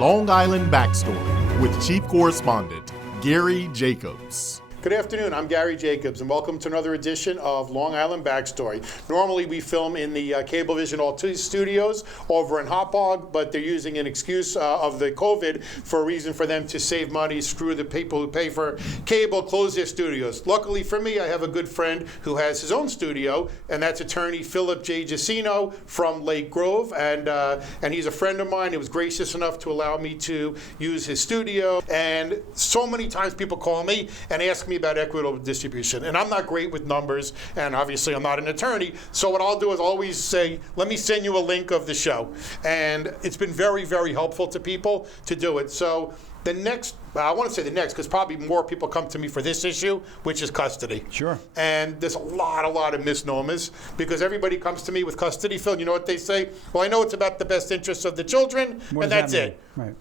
Long Island Backstory with Chief Correspondent Gary Jacobs. Good afternoon, I'm Gary Jacobs, and welcome to another edition of Long Island Backstory. Normally we film in the Cablevision All-2 studios over in Hauppauge, but they're using an excuse of the COVID for a reason for them to save money, screw the people who pay for cable, close their studios. Luckily for me, I have a good friend who has his own studio, and that's attorney Phillip J Jusino from Lake Grove, and he's a friend of mine. He was gracious enough to allow me to use his studio, and so many times people call me and ask me about equitable distribution, and I'm not great with numbers, and obviously I'm not an attorney, so what I'll do is always say, let me send you a link of the show, and it's been very, very helpful to people to do it. So the next, I want to say the next, because probably more people come to me for this issue, which is custody. Sure. And there's a lot of misnomers, because everybody comes to me with custody, Phil, you know what they say? Well, I know it's about the best interests of the children, and that's it. Right.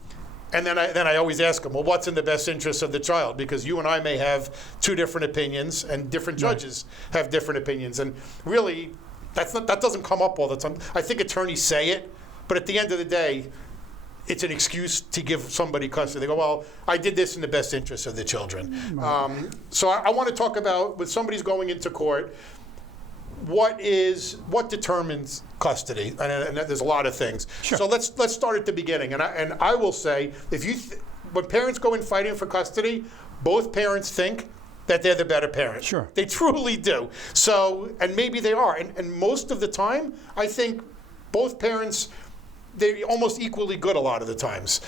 And then I always ask them, well, what's in the best interest of the child? Because you and I may have two different opinions, and different judges have different opinions. And really, that doesn't come up all the time. I think attorneys say it, but at the end of the day, it's an excuse to give somebody custody. They go, well, I did this in the best interest of the children. Right. So I want to talk about, when somebody's going into court, what determines custody, and there's a lot of things. Sure. So let's start at the beginning, and I will say, when parents go in fighting for custody, both parents think that they're the better parent. Sure. They truly do. So, and maybe they are, and most of the time, I think both parents, they're almost equally good a lot of the times.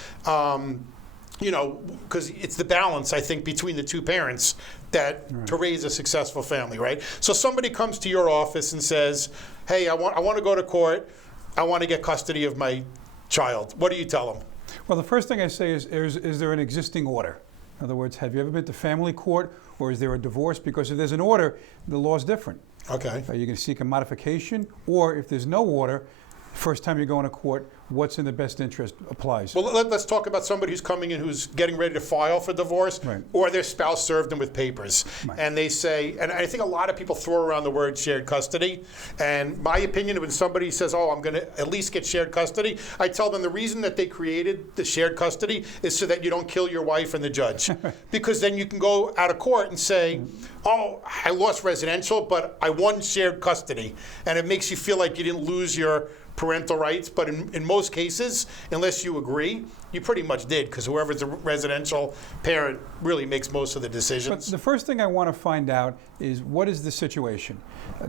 Because it's the balance, I think, between the two parents to raise a successful family, right? So somebody comes to your office and says, hey, I want to go to court. I want to get custody of my child. What do you tell them? Well, the first thing I say is there an existing order? In other words, have you ever been to family court, or is there a divorce? Because if there's an order, the law's different. Okay. Are you going to seek a modification? Or if there's no order, first time you go into court, what's in the best interest applies. Well, let's talk about somebody who's coming in who's getting ready to file for divorce, right, or their spouse served them with papers. Right. And they say, and I think a lot of people throw around the word shared custody. And my opinion, when somebody says, oh, I'm going to at least get shared custody, I tell them the reason that they created the shared custody is so that you don't kill your wife and the judge. Because then you can go out of court and say, oh, I lost residential, but I won shared custody. And it makes you feel like you didn't lose your parental rights, but in most cases, unless you agree, you pretty much did, because whoever's the residential parent really makes most of the decisions. But the first thing I want to find out is, what is the situation?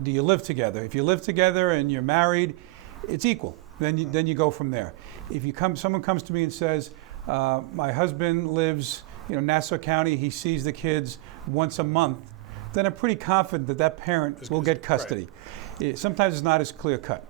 Do you live together? If you live together and you're married, it's equal. Then you go from there. If someone comes to me and says, my husband lives, Nassau County, he sees the kids once a month, then I'm pretty confident that parent will get custody. Right. Sometimes it's not as clear cut.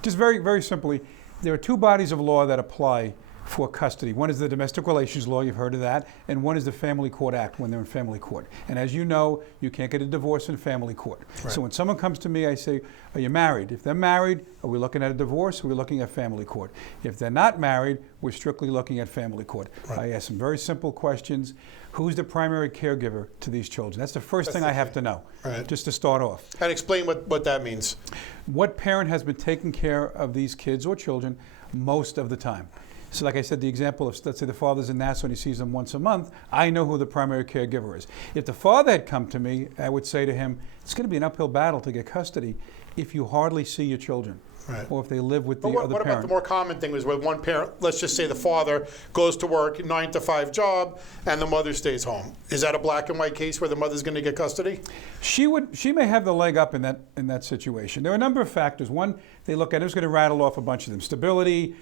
Just very, very simply, there are two bodies of law that apply for custody. One is the Domestic Relations Law, you've heard of that, and one is the Family Court Act when they're in family court. And as you know, you can't get a divorce in family court. Right. So when someone comes to me, I say, are you married? If they're married, are we looking at a divorce, or are we looking at family court? If they're not married, we're strictly looking at family court. Right. I ask some very simple questions. Who's the primary caregiver to these children? That's the first thing I have to know, just to start off. And explain what that means. What parent has been taking care of these kids or children most of the time? So like I said, the example of, let's say the father's in Nassau and he sees them once a month, I know who the primary caregiver is. If the father had come to me, I would say to him, it's going to be an uphill battle to get custody if you hardly see your children. Right. Or if they live with the other parent. What about the more common thing is where one parent, let's just say the father goes to work, 9 to 5 job, and the mother stays home. Is that a black and white case where the mother's going to get custody? She may have the leg up in that situation. There are a number of factors. One, they look at, I'm just going to rattle off a bunch of them. Stability,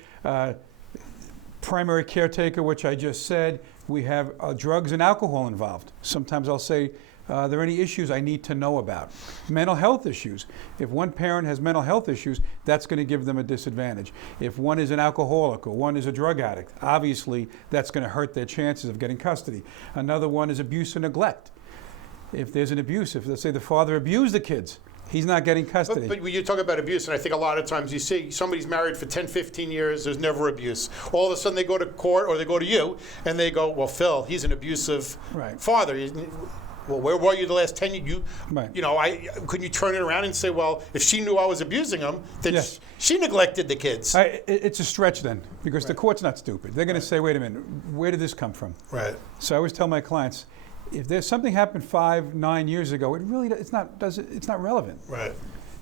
primary caretaker, which I just said. We have drugs and alcohol involved. Sometimes I'll say, are there any issues I need to know about? Mental health issues. If one parent has mental health issues, that's going to give them a disadvantage. If one is an alcoholic or one is a drug addict, obviously that's going to hurt their chances of getting custody. Another one is abuse and neglect. If there's an abuse, if let's say the father abused the kids, he's not getting custody. But when you talk about abuse, and I think a lot of times you see somebody's married for 10, 15 years, there's never abuse. All of a sudden they go to court or they go to you and they go, well, Phil, he's an abusive father. well, where were you the last 10 years? Right. Couldn't you turn it around and say, well, if she knew I was abusing him, then Yes. she neglected the kids. It's a stretch then, because the court's not stupid. They're going to say, wait a minute, where did this come from? Right. So I always tell my clients, if there's something happened 9 years ago, it's not relevant. Right.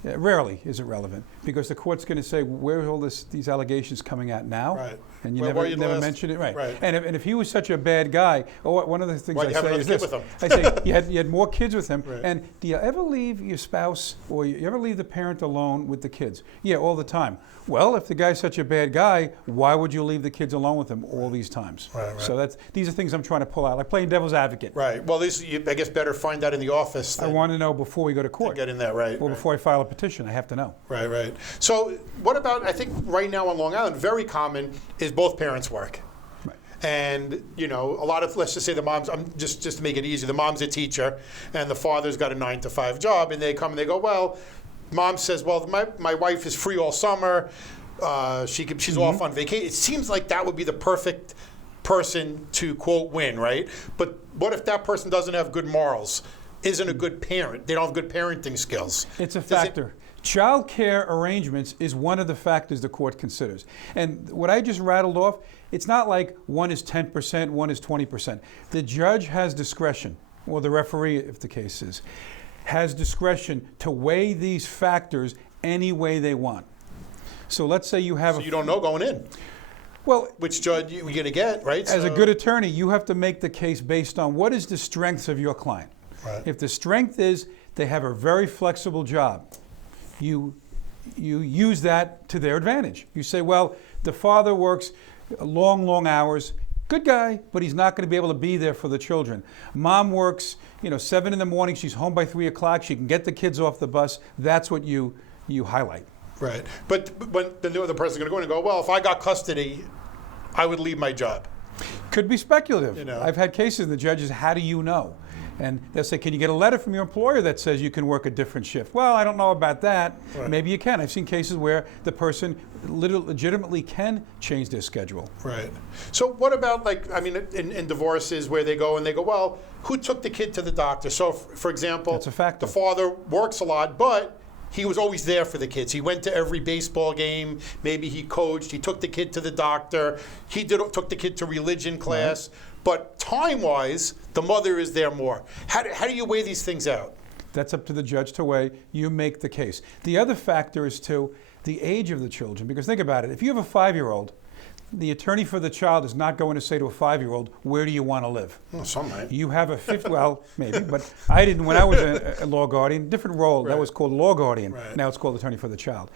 Rarely is it relevant, because the court's going to say, where are all these allegations coming out now? Right. And you Where were you never last- mention it, right? Right. And if he was such a bad guy, one of the things Why'd I you have say another is kid this: with him? I say you had more kids with him. Right. And do you ever leave your spouse or you ever leave the parent alone with the kids? Yeah, all the time. Well, if the guy's such a bad guy, why would you leave the kids alone with him all these times? Right. So these are things I'm trying to pull out, like playing devil's advocate. Right. Well, I guess better find that in the office. I want to know before we go to to court, get in there, right? or right. before I file a petition. I have to know. Right, right. So what about, I think right now on Long Island, very common is both parents work. Right. And, a lot of, let's just say the mom's, just to make it easy, the mom's a teacher and the father's got a 9-to-5 job, and they come and they go, well, mom says, well, my wife is free all summer. She's off on vacation. It seems like that would be the perfect person to, quote, win, right? But what if that person doesn't have good morals, isn't a good parent? They don't have good parenting skills. It's a factor. Child care arrangements is one of the factors the court considers. And what I just rattled off, it's not like one is 10%, one is 20%. The judge has discretion, or the referee, if the case is, has discretion to weigh these factors any way they want. So let's say you have So you don't know going in which judge you're going to get, right? As a good attorney, you have to make the case based on what is the strengths of your client. Right. If the strength is they have a very flexible job, you use that to their advantage. You say, well, the father works long hours, good guy, but he's not going to be able to be there for the children. Mom works, 7 in the morning, she's home by 3 o'clock, she can get the kids off the bus. That's what you highlight. Right. But when the other person's going to go in and go, well, if I got custody, I would leave my job. Could be speculative. I've had cases, the judges, how do you know? And they'll say, can you get a letter from your employer that says you can work a different shift? Well, I don't know about that. Right. Maybe you can. I've seen cases where the person legitimately can change their schedule. Right. So what about, in divorces where they go, well, who took the kid to the doctor? So, for example, That's a factor. The father works a lot, but he was always there for the kids. He went to every baseball game. Maybe he coached. He took the kid to the doctor. He took the kid to religion class. Right. But time-wise, the mother is there more. How do you weigh these things out? That's up to the judge to weigh. You make the case. The other factor is, too, the age of the children. Because think about it. If you have a 5-year-old, the attorney for the child is not going to say to a 5-year-old, where do you want to live? Well, some might. You have a well, maybe, but I didn't when I was a law guardian, different role. Right. That was called law guardian. Right. Now it's called attorney for the child.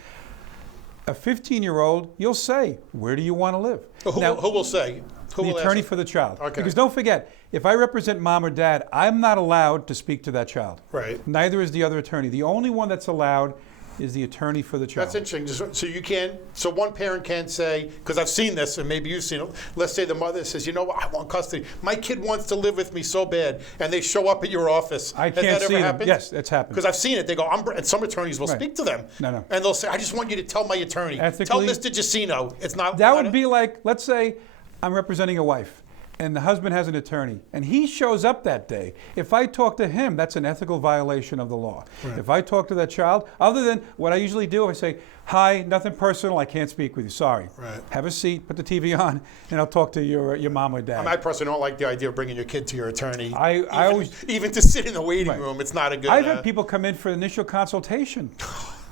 A 15-year-old, you'll say, where do you want to live? Who will say? The attorney for the child. Okay. Because don't forget, if I represent mom or dad, I'm not allowed to speak to that child. Right. Neither is the other attorney. The only one that's allowed is the attorney for the child. That's interesting. So you can't. So one parent can't say, because I've seen this, and maybe you've seen it. Let's say the mother says, you know what, I want custody. My kid wants to live with me so bad, and they show up at your office. I can't Has that see ever them. happened? Yes, it's happened. Because I've seen it. They go, and some attorneys will Right. speak to them. No. And they'll say, I just want you to tell my attorney. Ethically, tell Mr. Jusino. It's not. That would be like, let's say I'm representing a wife, and the husband has an attorney, and he shows up that day. If I talk to him, that's an ethical violation of the law. Right. If I talk to that child, other than what I usually do, I say, hi, nothing personal, I can't speak with you, sorry. Right. Have a seat, put the TV on, and I'll talk to your mom or dad. I personally don't like the idea of bringing your kid to your attorney. I always even to sit in the waiting Right. room, it's not a good. I've had people come in for initial consultation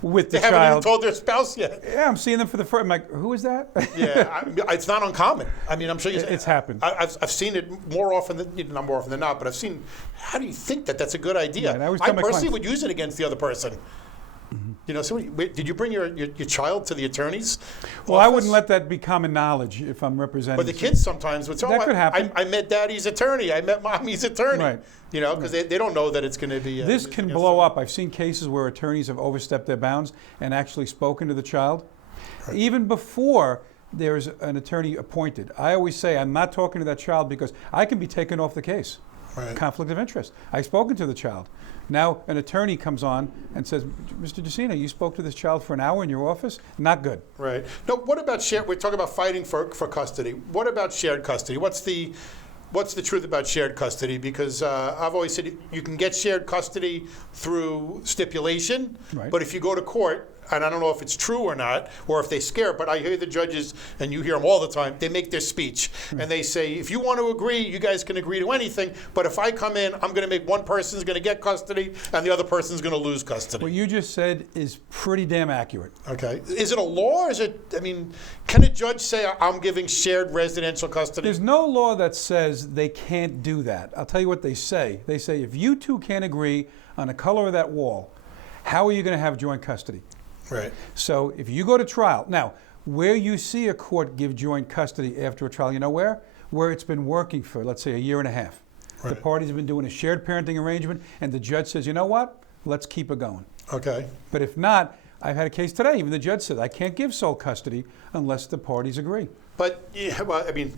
with the They haven't child. even told their spouse yet. Yeah, I'm seeing them for the first. I'm like, who is that? Yeah, it's not uncommon. I mean, I'm sure It's happened. I've seen it more often than not more often than not, but I've seen. How do you think that's a good idea? Yeah, I personally would use it against the other person. Mm-hmm. So did you bring your child to the attorney's Well, office? I wouldn't let that be common knowledge if I'm representing. But the kids sometimes would say, That could happen. I met daddy's attorney. I met mommy's attorney. Right. Because they don't know that it's going to be. This can blow up. I've seen cases where attorneys have overstepped their bounds and actually spoken to the child. Right. Even before there's an attorney appointed. I always say I'm not talking to that child because I can be taken off the case. Right. Conflict of interest. I've spoken to the child. Now an attorney comes on and says, Mr. Jusino, you spoke to this child for an hour in your office? Not good. Right. Now, what about shared? We're talking about fighting for custody. What about shared custody? What's the what's the truth about shared custody? Because I've always said you can get shared custody through stipulation, Right. but if you go to court, and I don't know if it's true or not, or if they scare, but I hear the judges, and you hear them all the time, they make their speech, and they say, if you want to agree, you guys can agree to anything, but if I come in, I'm going to make one person's going to get custody, and the other person's going to lose custody. What you just said is pretty damn accurate. Okay. Is it a law, or is it, I mean, can a judge say, I'm giving shared residential custody? There's no law that says they can't do that. I'll tell you what they say. They say, if you two can't agree on the color of that wall, how are you going to have joint custody? Right. So if you go to trial, now, where you see a court give joint custody after a trial, you know where? Where it's been working for, let's say, a year and a half. Right. The parties have been doing a shared parenting arrangement, and the judge says, you know what? Let's keep it going. Okay. But if not, I've had a case today, even the judge said, I can't give sole custody unless the parties agree. But, yeah, well, I mean,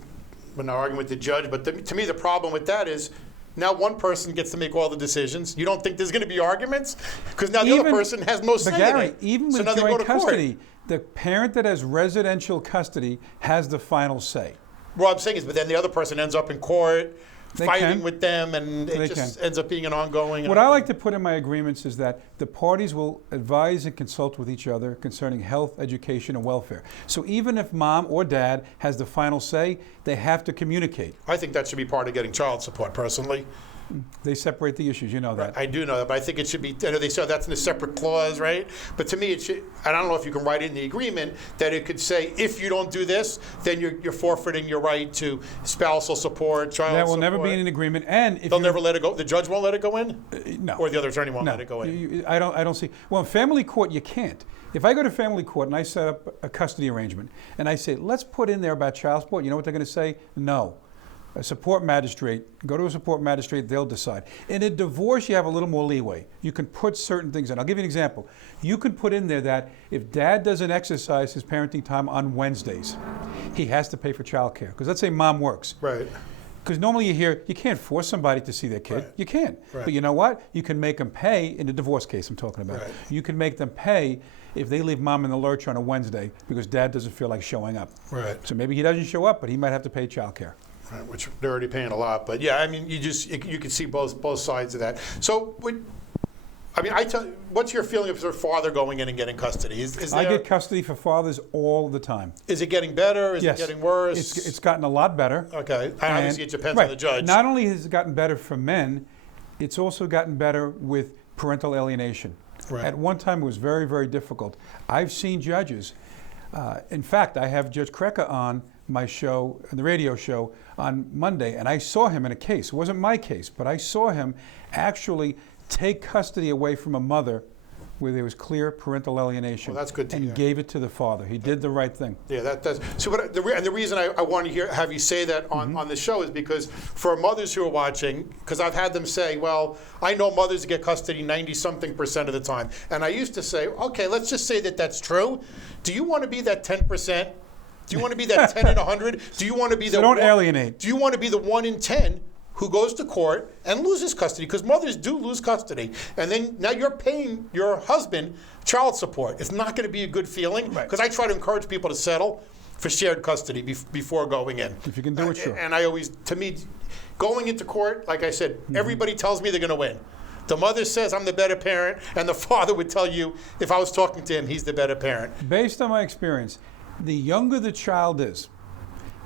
we're not arguing with the judge, but to me, the problem with that is now one person gets to make all the decisions. You don't think there's going to be arguments? Because now the other person has no say But Gary, in it. even So with now they go joint to court. custody, the parent that has residential custody has the final say. What I'm saying is, but then the other person ends up in court, They fighting can. with them, and it They just can. ends up being an ongoing. What I like to put in my agreements is that the parties will advise and consult with each other concerning health, education, and welfare. So even if mom or dad has the final say, they have to communicate. I think that should be part of getting child support, personally. They separate the issues, you know that. I do know that, but I think it should be, I know they said that's in a separate clause, right? But to me, it should, and I don't know if you can write it in the agreement, that it could say, if you don't do this, then you're forfeiting your right to spousal support, child support. That will never be in an agreement, and if They'll you- never let it go, the judge won't let it go in? no. Or the other attorney won't No, let it go in? I don't see. Well, in family court, you can't. If I go to family court and I set up a custody arrangement and I say, let's put in there about child support, you know what they're going to say? No. A support magistrate, go to a support magistrate, they'll decide. In a divorce, you have a little more leeway. You can put certain things in. I'll give you an example. You can put in there that if dad doesn't exercise his parenting time on Wednesdays, he has to pay for child care. Because let's say mom works. Right. Because normally you hear, you can't force somebody to see their kid. Right. You can't. Right. But you know what? You can make them pay, in the divorce case I'm talking about. Right. You can make them pay if they leave mom in the lurch on a Wednesday because dad doesn't feel like showing up. Right. So maybe he doesn't show up, but he might have to pay child care. Right, which they're already paying a lot, but yeah, I mean, you can see both sides of that. So, what's your feeling of their father going in and getting custody? I get custody for fathers all the time. Is it getting better? Is Yes. it getting worse? It's gotten a lot better. Okay, and obviously it depends right. on the judge. Not only has it gotten better for men, it's also gotten better with parental alienation. Right. At one time, it was very, very difficult. I've seen judges. In fact, I have Judge Kreka on my show, the radio show, on Monday, and I saw him in a case. It wasn't my case, but I saw him actually take custody away from a mother where there was clear parental alienation. Well, that's good to and hear. gave it to the father. He did the right thing. Yeah, that's so. The reason I want to have you say that on the show is because for mothers who are watching, because I've had them say, well, I know mothers get custody 90-something% of the time, and I used to say, okay, let's just say that that's true. Do you want to be that 10%? Do you want to be that 10 in 100? Do you want to be the So don't alienate. Do you want to be the 1 in 10 who goes to court and loses custody? Because mothers do lose custody, and then now you're paying your husband child support. It's not going to be a good feeling. Right. Because I try to encourage people to settle for shared custody before going in. If you can do it, sure. And I always, to me, going into court, like I said, everybody tells me they're going to win. The mother says I'm the better parent, and the father would tell you, if I was talking to him, he's the better parent. Based on my experience, the younger the child is,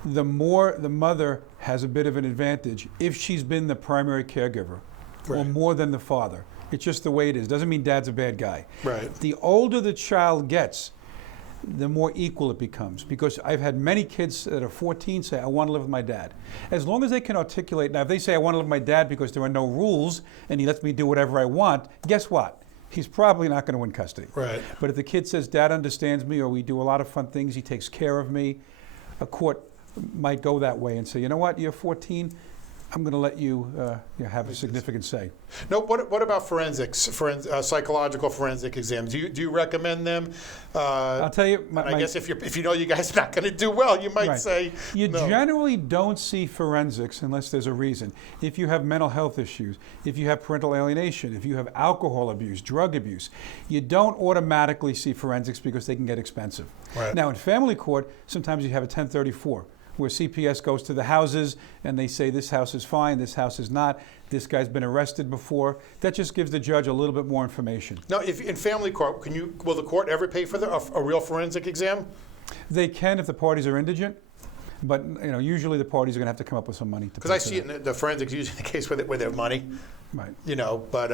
the more the mother has a bit of an advantage if she's been the primary caregiver, or Right. more than the father. It's just the way it is. Doesn't mean dad's a bad guy. Right. The older the child gets, the more equal it becomes. Because I've had many kids that are 14 say, I want to live with my dad. As long as they can articulate, now if they say, I want to live with my dad because there are no rules and he lets me do whatever I want, guess what? He's probably not going to win custody. Right. But if the kid says, Dad understands me, or we do a lot of fun things, he takes care of me, a court might go that way and say, you know what, you're 14, I'm going to let you have a significant say. No, what about forensics, psychological forensic exams? Do you recommend them? I'll tell you, I guess if you know you guys are not going to do well, you might Right. say You no. generally don't see forensics unless there's a reason. If you have mental health issues, if you have parental alienation, if you have alcohol abuse, drug abuse, you don't automatically see forensics because they can get expensive. Right. Now, in family court, sometimes you have a 1034, where CPS goes to the houses and they say this house is fine, this house is not, this guy's been arrested before. That just gives the judge a little bit more information. Now, if in family court, will the court ever pay for a real forensic exam? They can if the parties are indigent, but usually the parties are going to have to come up with some money. Because I see it in the forensics usually the case where they have money. Right. But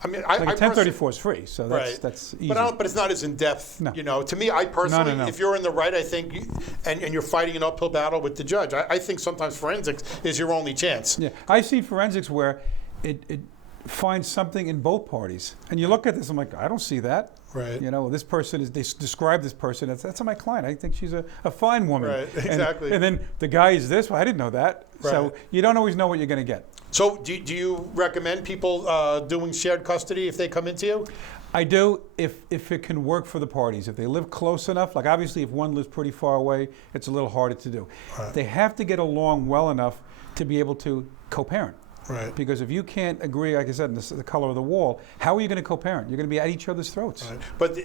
I mean, like a 1034 is free, so that's easy. But it's not as in depth. No. To me, I personally, No. if you're in the right, I think, and you're fighting an uphill battle with the judge, I think sometimes forensics is your only chance. Yeah, I see forensics where it finds something in both parties, and you look at this, I'm like, I don't see that. Right. This person they describe this person. That's my client. I think she's a fine woman. Right. Exactly. And then the guy is this. Well, I didn't know that. Right. So you don't always know what you're going to get. So do you recommend people doing shared custody if they come into you? I do, if it can work for the parties. If they live close enough, like obviously if one lives pretty far away, it's a little harder to do. Right. They have to get along well enough to be able to co-parent. Right. Because if you can't agree, like I said, the color of the wall, how are you going to co-parent? You're going to be at each other's throats. Right. But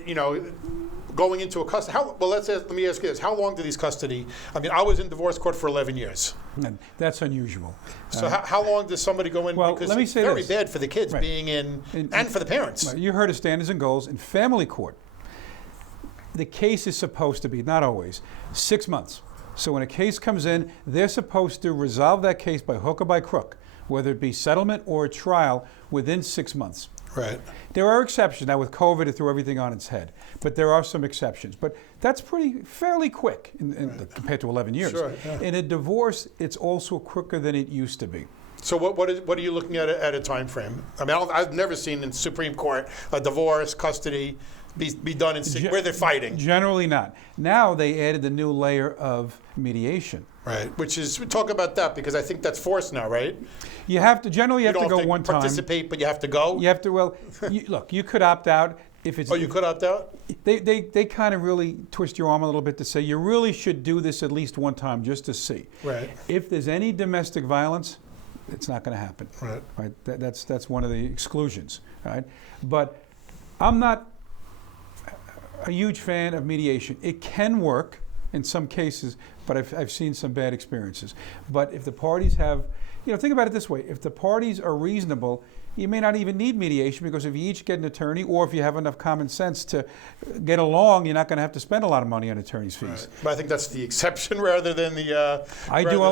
going into a custody, let me ask you this: how long do these custody? I mean, I was in divorce court for 11 years. And that's unusual. So how long does somebody go in? Well, because let me it's say very this. bad for the kids Right. being in, and for the parents. Right. You heard of standards and goals in family court. The case is supposed to be, not always, 6 months. So when a case comes in, they're supposed to resolve that case by hook or by crook, whether it be settlement or a trial, within 6 months. Right. There are exceptions. Now with COVID, it threw everything on its head. But there are some exceptions. But that's fairly quick compared to 11 years. Sure, yeah. In a divorce, it's also quicker than it used to be. So what are you looking at a time frame? I mean, I've never seen in Supreme Court a divorce, custody be done in where they're fighting. Generally not. Now they added the new layer of mediation. Right. Which is, talk about that, because I think that's forced now, right? You have to go one time. Participate, but you have to go. You have to. Well, look, you could opt out if it's. Oh, you could opt out? They kind of really twist your arm a little bit to say you really should do this at least one time just to see. Right. If there's any domestic violence, it's not going to happen. Right. That's one of the exclusions. Right. But I'm not a huge fan of mediation. It can work in some cases, but I've seen some bad experiences. But if the parties have, think about it this way: if the parties are reasonable, you may not even need mediation, because if you each get an attorney, or if you have enough common sense to get along, you're not going to have to spend a lot of money on attorney's fees. Right. But I think that's the exception rather than the. I do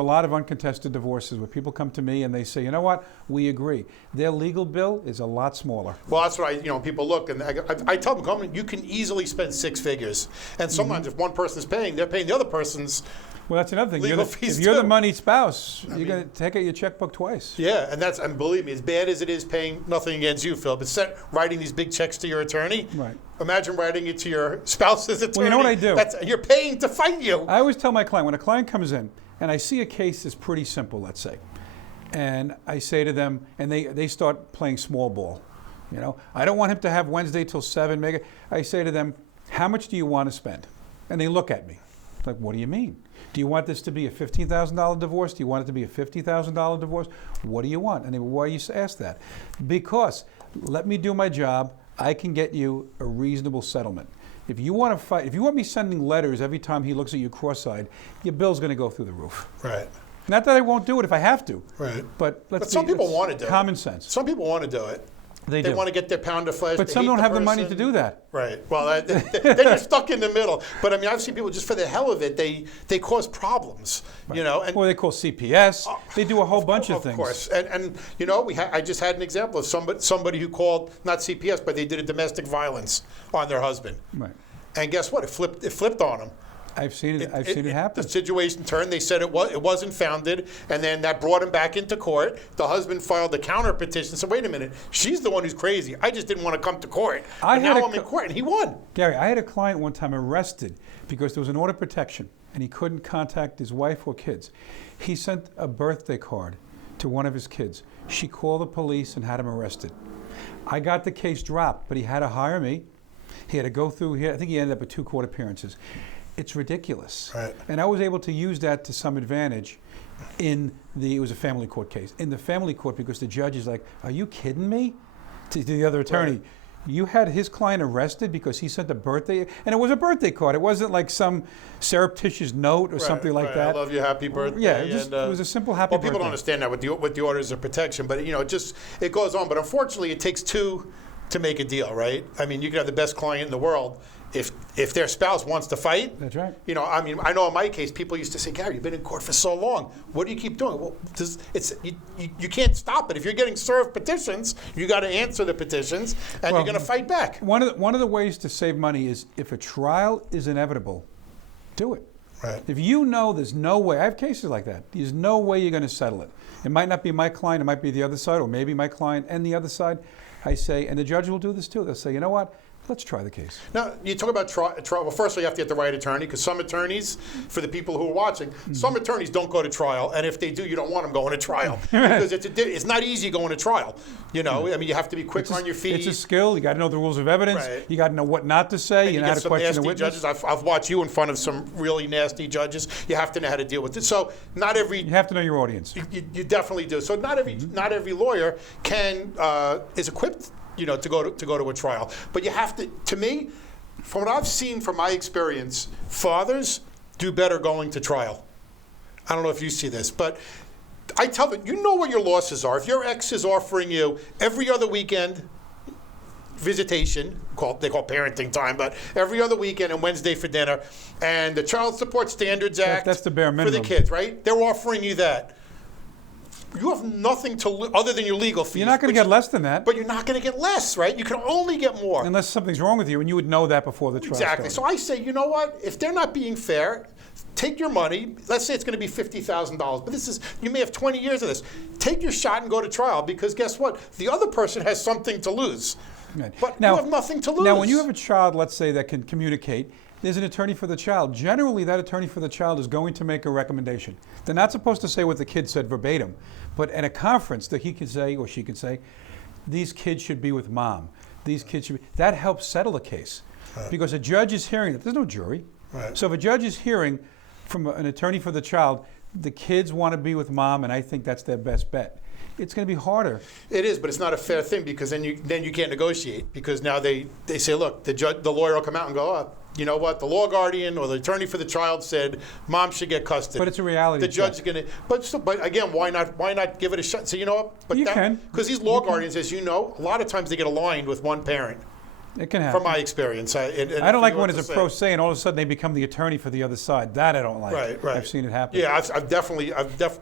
a lot of uncontested divorces where people come to me and they say, you know what, we agree. Their legal bill is a lot smaller. Well, that's what people look, and I tell them, come, you can easily spend 6 figures, and sometimes if one person's paying, they're paying the other person's. Well, that's another thing. Legal fees if you're too. the moneyed spouse, you're going to take out your checkbook twice. Yeah, and believe me, as bad as it is paying, nothing against you, Phil, but writing these big checks to your attorney. Right. Imagine writing it to your spouse's attorney. Well, you know what I do? You're paying to fight you. I always tell my client, when a client comes in and I see a case that's pretty simple, let's say, and I say to them, and they start playing small ball. I don't want him to have Wednesday till 7. I say to them, how much do you want to spend? And they look at me like, what do you mean? Do you want this to be a $15,000 divorce? Do you want it to be a $50,000 divorce? What do you want? And they go, why you ask that? Because let me do my job. I can get you a reasonable settlement. If you want to fight, if you want me sending letters every time he looks at you cross-eyed, your bill's going to go through the roof. Right. Not that I won't do it if I have to. Right. But some people want to do it. Common sense. Some people want to do it. They do. want to get their pound of flesh. But some don't have the money to do that. Right. Well, they're stuck in the middle. But I mean, I've seen people just for the hell of it, they cause problems. Right. And or they call CPS. They do a whole bunch of things. Of course. And I just had an example of somebody who called, not CPS, but they did a domestic violence on their husband. Right. And guess what? It flipped on them. I've seen it happen. The situation turned. They said it wasn't founded, and then that brought him back into court. The husband filed a counter petition. So wait a minute, she's the one who's crazy. I just didn't want to come to court. Now I'm in court, and he won. Gary, I had a client one time arrested because there was an order of protection, and he couldn't contact his wife or kids. He sent a birthday card to one of his kids. She called the police and had him arrested. I got the case dropped, but he had to hire me. He had to go through. I think he ended up with 2 court appearances. It's ridiculous. Right. And I was able to use that to some advantage it was a family court case. In the family court, because the judge is like, are you kidding me? To the other attorney, Right. You had his client arrested because he sent a birthday, and it was a birthday card. It wasn't like some surreptitious note or something like that. I love you, happy birthday. Yeah, it was a simple happy birthday. Well, people don't understand that with the orders of protection, but it goes on. But unfortunately, it takes two to make a deal, right? I mean, you can have the best client in the world. If their spouse wants to fight, that's right. I know in my case, people used to say, Gary, you've been in court for so long. What do you keep doing? Well, you can't stop it. If you're getting served petitions, you got to answer the petitions, and you're going to fight back. One of the ways to save money is if a trial is inevitable, do it. Right. If you know there's no way, I have cases like that. There's no way you're going to settle it. It might not be my client, it might be the other side, or maybe my client and the other side. I say, and the judge will do this too. They'll say, you know what? Let's try the case. Now, you talk about trial. Well, firstly, you have to get the right attorney, because some attorneys, for the people who are watching, some attorneys don't go to trial, and if they do, you don't want them going to trial. Because it's not easy going to trial. I mean, you have to be quick on your feet. It's a skill. You got to know the rules of evidence. Right. You got to know what not to say. You know how to question a witness. Judges. I've watched you in front of some really nasty judges. You have to know how to deal with it. So not every. You have to know your audience. You definitely do. So not every lawyer is equipped to go to a trial. But you have to. To me, from what I've seen from my experience, fathers do better going to trial. I don't know if you see this, but I tell them, you know what your losses are. If your ex is offering you every other weekend visitation, they call parenting time, but every other weekend and Wednesday for dinner, and the Child Support Standards Act, that's the bare minimum for the kids, right? They're offering you that. You have nothing to other than your legal fees. You're not going to get less than that. But you're not going to get less, right? You can only get more. Unless something's wrong with you, and you would know that before the trial Exactly. started. So I say, you know what? If they're not being fair, take your money. Let's say it's going to be $50,000, but you may have 20 years of this. Take your shot and go to trial, because guess what? The other person has something to lose. Right. But now, you have nothing to lose. Now, when you have a child, let's say, that can communicate, there's an attorney for the child. Generally, that attorney for the child is going to make a recommendation. They're not supposed to say what the kid said verbatim, but at a conference that he can say, or she can say, these kids should be with mom. These kids should be. That helps settle a case. Right. Because a judge is hearing it. There's no jury. Right. So if a judge is hearing from an attorney for the child, the kids want to be with mom, and I think that's their best bet. It's going to be harder. It is, but it's not a fair thing, because then you can't negotiate, because now they say, look, the lawyer will come out and go, oh, you know what? The law guardian or the attorney for the child said mom should get custody. But it's a reality. The judge is going to. But again, why not give it a shot? So you know what? But you can, because these law guardians, as you know, a lot of times they get aligned with one parent. It can happen. From my experience, I don't like when it's a pro se and all of a sudden they become the attorney for the other side. That I don't like. Right. I've seen it happen. Yeah,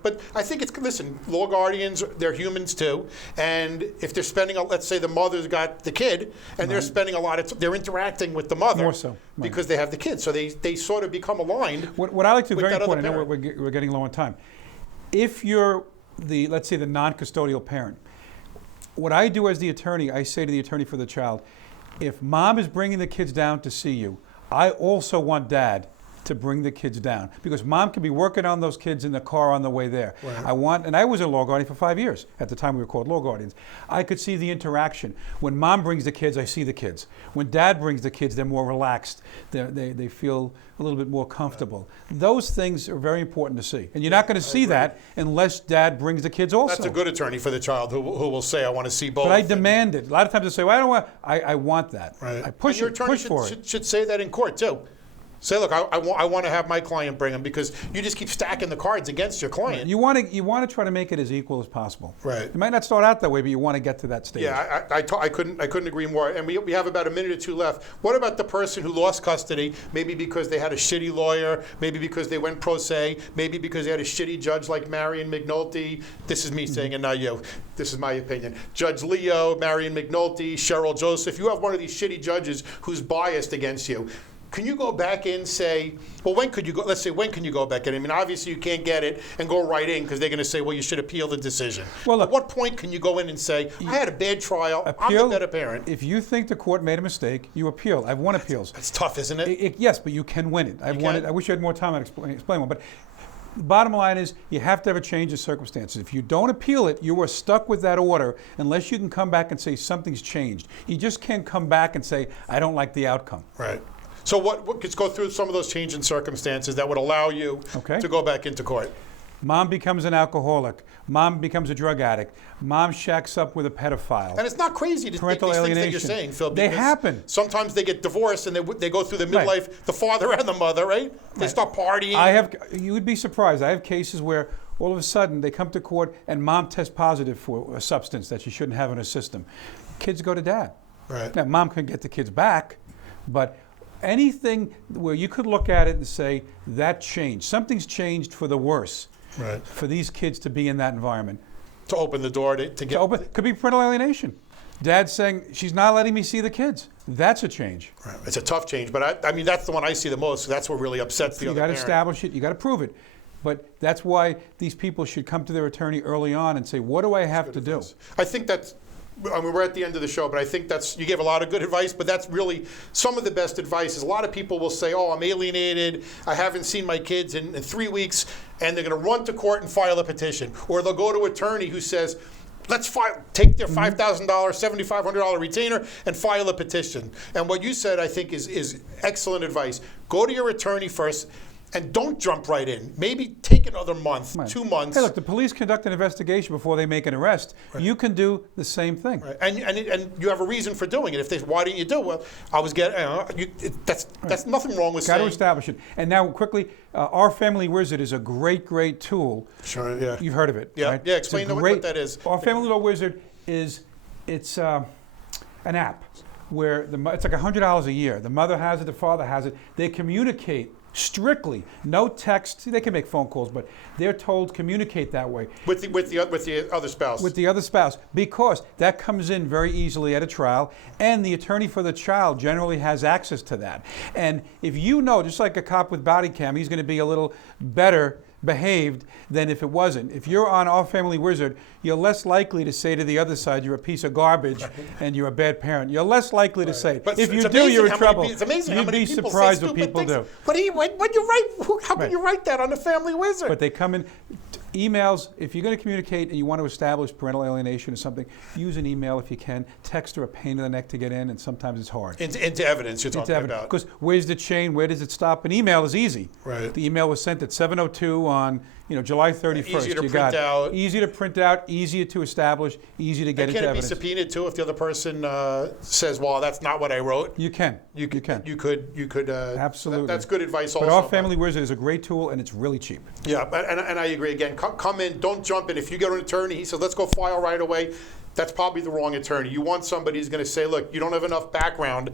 but I think listen, law guardians, they're humans too, and if they're spending, let's say the mother's got the kid, and they're spending a lot of, they're interacting with the mother. More so. Because they have the kid, so they sort of become aligned. What I like to, very important, I know parent. we're getting low on time. If you're let's say the non-custodial parent, what I do as the attorney, I say to the attorney for the child, if mom is bringing the kids down to see you, I also want dad to bring the kids down, because mom can be working on those kids in the car on the way there. Right. And I was a law guardian for 5 years. At the time we were called law guardians. I could see the interaction. When mom brings the kids, I see the kids. When dad brings the kids, they're more relaxed. They feel a little bit more comfortable. Right. Those things are very important to see. And you're not going to see that unless dad brings the kids also. That's a good attorney for the child who will say, I want to see both. But I demand it. A lot of times they say, well, I don't want, I want that. Right. I push your attorney should say that in court too. Say, look, I want to have my client bring them, because you just keep stacking the cards against your client. Right. You want to try to make it as equal as possible. Right. It might not start out that way, but you want to get to that stage. Yeah, I couldn't agree more. And we have about a minute or two left. What about the person who lost custody, maybe because they had a shitty lawyer, maybe because they went pro se, maybe because they had a shitty judge like Marion McNulty? This is me saying it, not you. This is my opinion. Judge Leo, Marion McNulty, Cheryl Joseph. You have one of these shitty judges who's biased against you. Can you go back in and say, well, when could you go? Let's say, when can you go back in? I mean, obviously you can't get it and go right in, because they're going to say, well, you should appeal the decision. Well, look, at what point can you go in and say, I had a bad trial, I'm the better parent? If you think the court made a mistake, you appeal. I've won appeals. That's tough, isn't it? Yes, but you can win it. I've won it. I wish I had more time to explain one. But the bottom line is, you have to have a change of circumstances. If you don't appeal it, you are stuck with that order unless you can come back and say something's changed. You just can't come back and say, I don't like the outcome. Right. So let's go through some of those change in circumstances that would allow you to go back into court. Mom becomes an alcoholic. Mom becomes a drug addict. Mom shacks up with a pedophile. And it's not crazy to think Parental these things that you're alienation. saying, Phil. They because happen. Sometimes they get divorced and they go through the midlife, Right. the father and the mother, right? They start partying. You would be surprised. I have cases where all of a sudden they come to court and mom tests positive for a substance that she shouldn't have in her system. Kids go to dad. Right. Now, mom can get the kids back, but anything where you could look at it and say, that changed. Something's changed for the worse. Right. For these kids to be in that environment. To open the door to get... Could be parental alienation. Dad saying, she's not letting me see the kids. That's a change. Right. It's a tough change, but I mean, that's the one I see the most. That's what really upsets the other parent. You got to establish it. You got to prove it. But that's why these people should come to their attorney early on and say, what do I have to do? I think that's... I mean, we're at the end of the show, but I think you gave a lot of good advice, but that's really some of the best advice. Is a lot of people will say, oh, I'm alienated, I haven't seen my kids in 3 weeks, and they're going to run to court and file a petition. Or they'll go to an attorney who says, let's take their $5,000, $7,500 retainer and file a petition. And what you said, I think, is excellent advice. Go to your attorney first. And don't jump right in. Maybe take another month, Right. 2 months. Hey, look, the police conduct an investigation before they make an arrest. Right. You can do the same thing. Right. And you have a reason for doing it. If they, why didn't you do it? Well, I was getting. That's nothing wrong with Got saying. to establish it. And now, quickly, Our Family Wizard is a great tool. Sure. Yeah. You've heard of it. Yeah. Right? Yeah. Explain what that is. Our Family Law Wizard it's an app where it's like $100 a year. The mother has it. The father has it. They communicate. Strictly, no text. They can make phone calls, but they're told communicate that way with the other spouse. With the other spouse, because that comes in very easily at a trial, and the attorney for the child generally has access to that. And if you know, just like a cop with body cam, he's going to be a little better behaved than if it wasn't. If you're on Our Family Wizard, you're less likely to say to the other side, you're a piece of garbage and you're a bad parent. You're less likely to say it. But if you do, you're in trouble. It's amazing how You'd many be people surprised say what people things. do. But when you write, how can you write that on the Family Wizard? But they come in. Emails, if you're going to communicate and you want to establish parental alienation or something, use an email if you can. Text are a pain in the neck to get in, and sometimes it's hard. Into evidence you're talking about. Because where's the chain? Where does it stop? An email is easy. Right. The email was sent at 7:02 on July 31st. Easy to you print out. Easy to print out, easier to establish, easy to get into evidence. Can it be subpoenaed too if the other person says, well, that's not what I wrote? You can. You could. Absolutely. That's good advice also. But Our Family Wizard is a great tool, and it's really cheap. Yeah, and I agree. Again, come in, don't jump in. If you get an attorney, he says, let's go file right away, that's probably the wrong attorney. You want somebody who's going to say, look, you don't have enough background,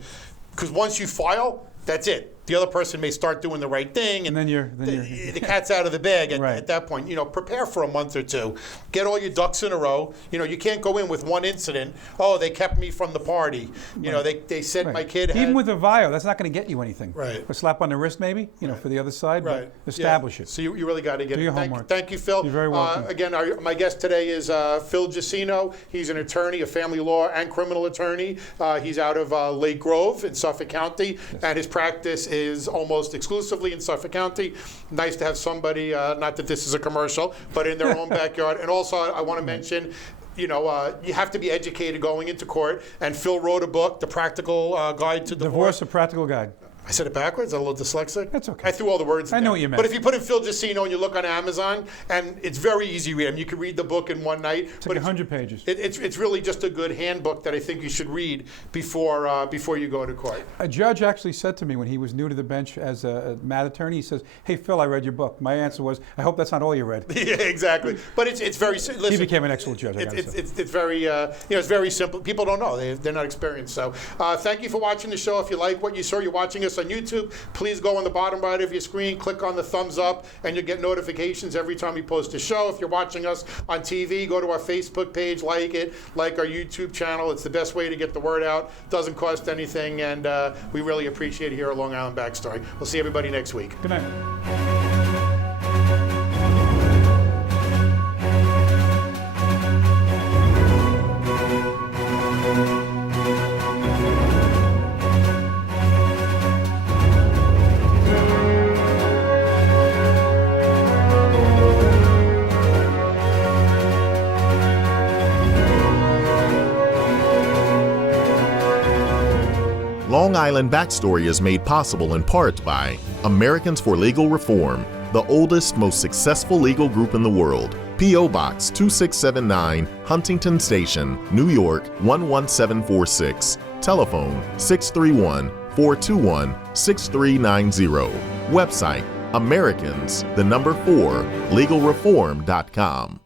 because once you file, that's it. The other person may start doing the right thing, and then you're the cat's out of the bag at that point. Prepare for a month or two. Get all your ducks in a row. You can't go in with one incident. Oh, they kept me from the party. They said my kid had... Even with a VIO, that's not going to get you anything. Right. A slap on the wrist, maybe, for the other side, but establish it. So you really got to get Do your homework. Thank you, Phil. You're very welcome. Again, my guest today is Phil Jusino. He's an attorney, a family law and criminal attorney. He's out of Lake Grove in Suffolk County, and his practice is almost exclusively in Suffolk County. Nice to have somebody, not that this is a commercial, but in their own backyard. And also, I want to mention, you have to be educated going into court. And Phil wrote a book, The Practical Guide to Divorce. A Practical Guide. I said it backwards. I'm a little dyslexic. That's okay. I threw all the words in I know there. what you meant. But if you put in Phil Jusino and you look on Amazon, and it's very easy read. You can read the book in one night. It's like 100 pages. It's really just a good handbook that I think you should read before you go to court. A judge actually said to me when he was new to the bench as a mat attorney, he says, "Hey Phil, I read your book." My answer was, "I hope that's not all you read." Yeah, exactly. But it's very. Listen, he became an excellent judge. It's very it's very simple. People don't know. They're not experienced. So thank you for watching the show. If you like what you saw, you're watching us on YouTube. Please go on the bottom right of your screen, click on the thumbs up, and you'll get notifications every time we post a show. If you're watching us on TV, go to our Facebook page, like it, like our YouTube channel. It's the best way to get the word out. Doesn't cost anything, and we really appreciate it here at Long Island Backstory. We'll see everybody next week. Good night. Long Island Backstory is made possible in part by Americans for Legal Reform, the oldest, most successful legal group in the world. P.O. Box 2679, Huntington Station, New York 11746. Telephone 631-421-6390. Website Americans4legalreform.com.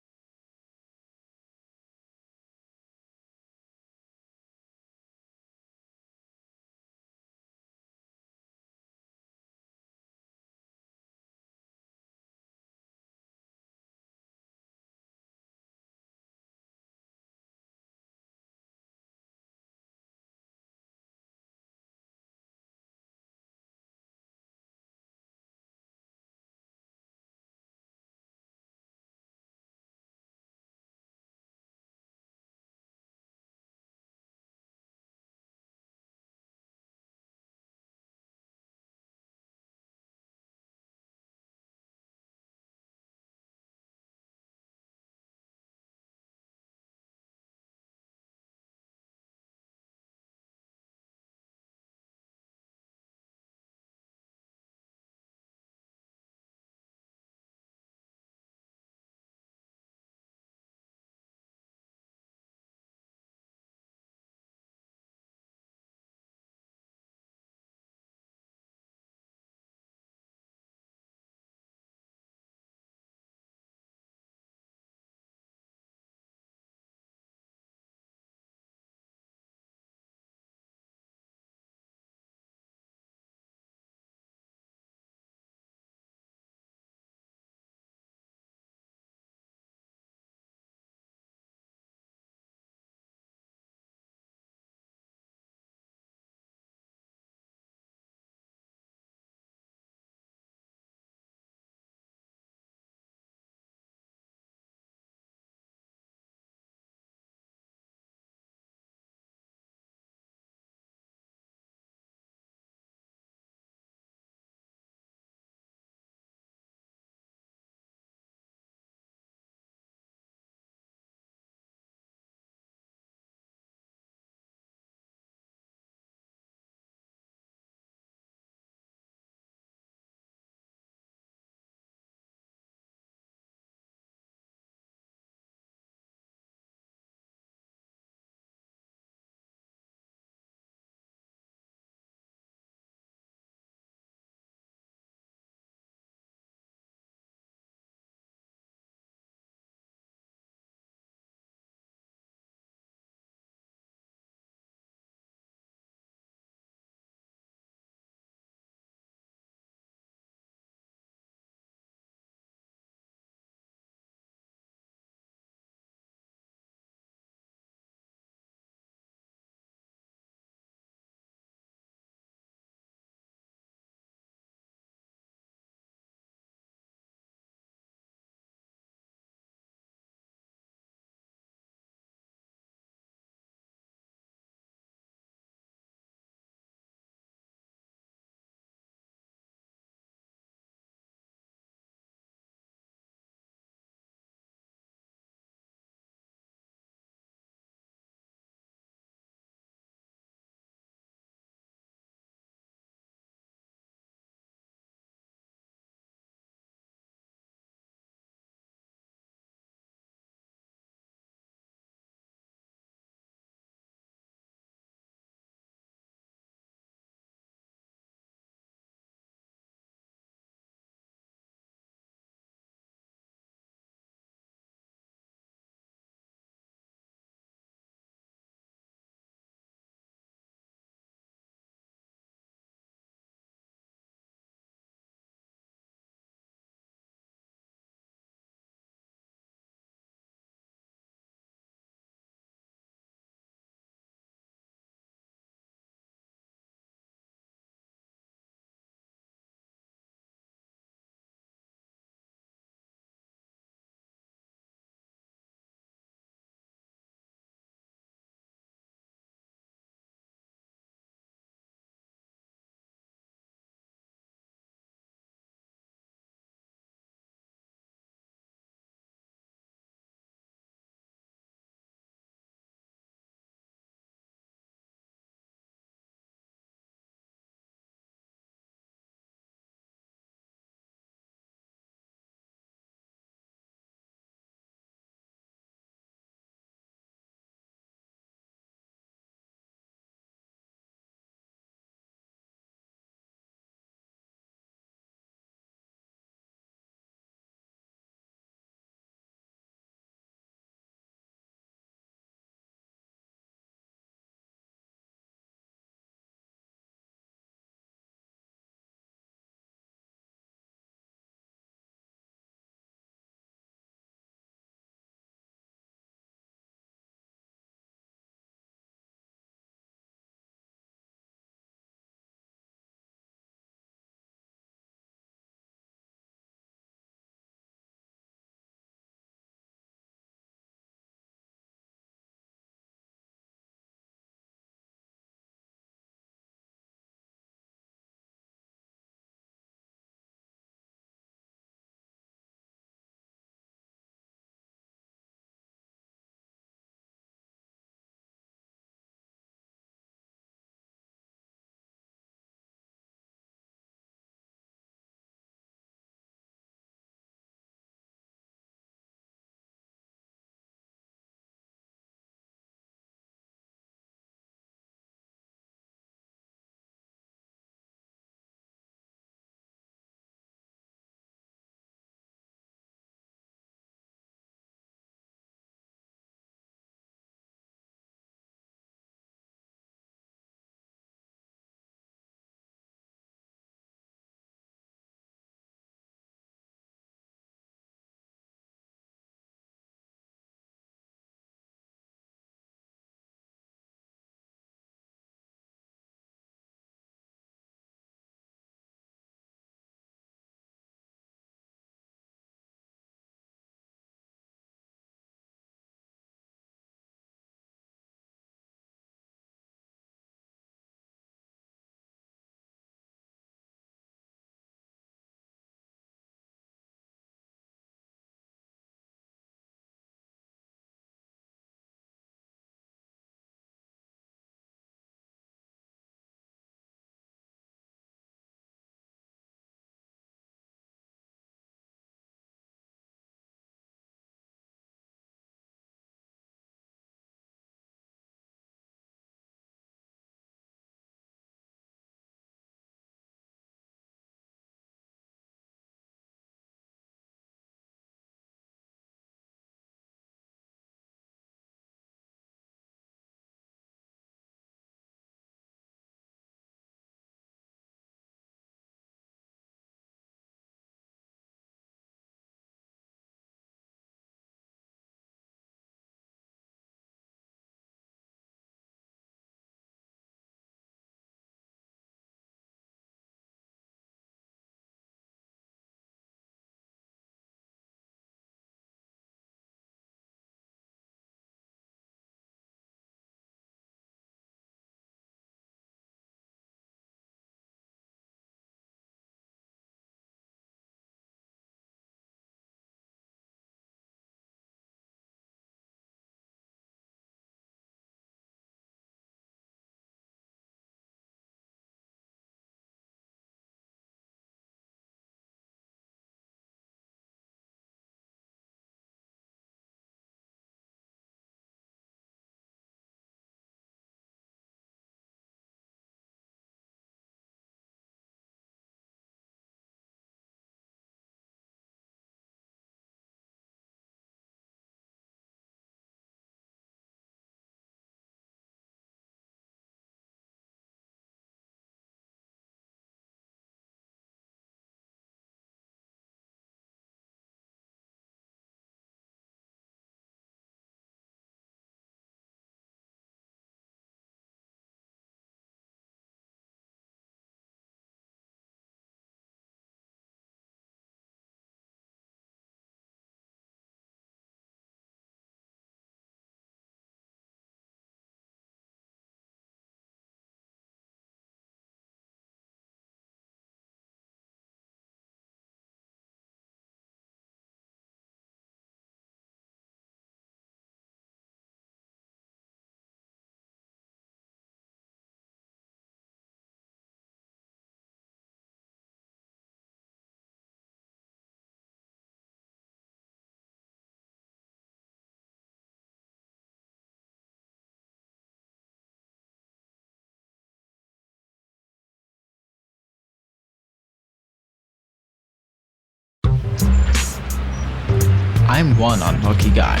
I'm one unlucky guy.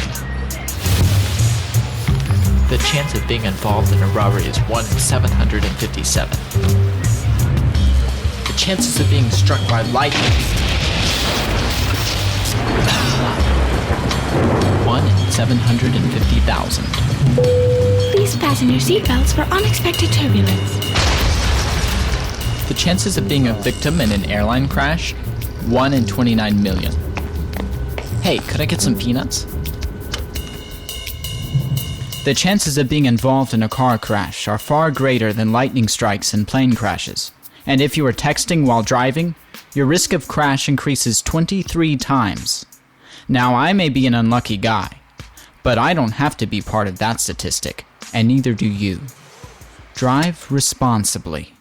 The chance of being involved in a robbery is 1 in 757. The chances of being struck by lightning 1 in 750,000. Please fasten your seatbelts for unexpected turbulence. The chances of being a victim in an airline crash 1 in 29 million. Hey, could I get some peanuts? The chances of being involved in a car crash are far greater than lightning strikes and plane crashes. And if you are texting while driving, your risk of crash increases 23 times. Now, I may be an unlucky guy, but I don't have to be part of that statistic, and neither do you. Drive responsibly.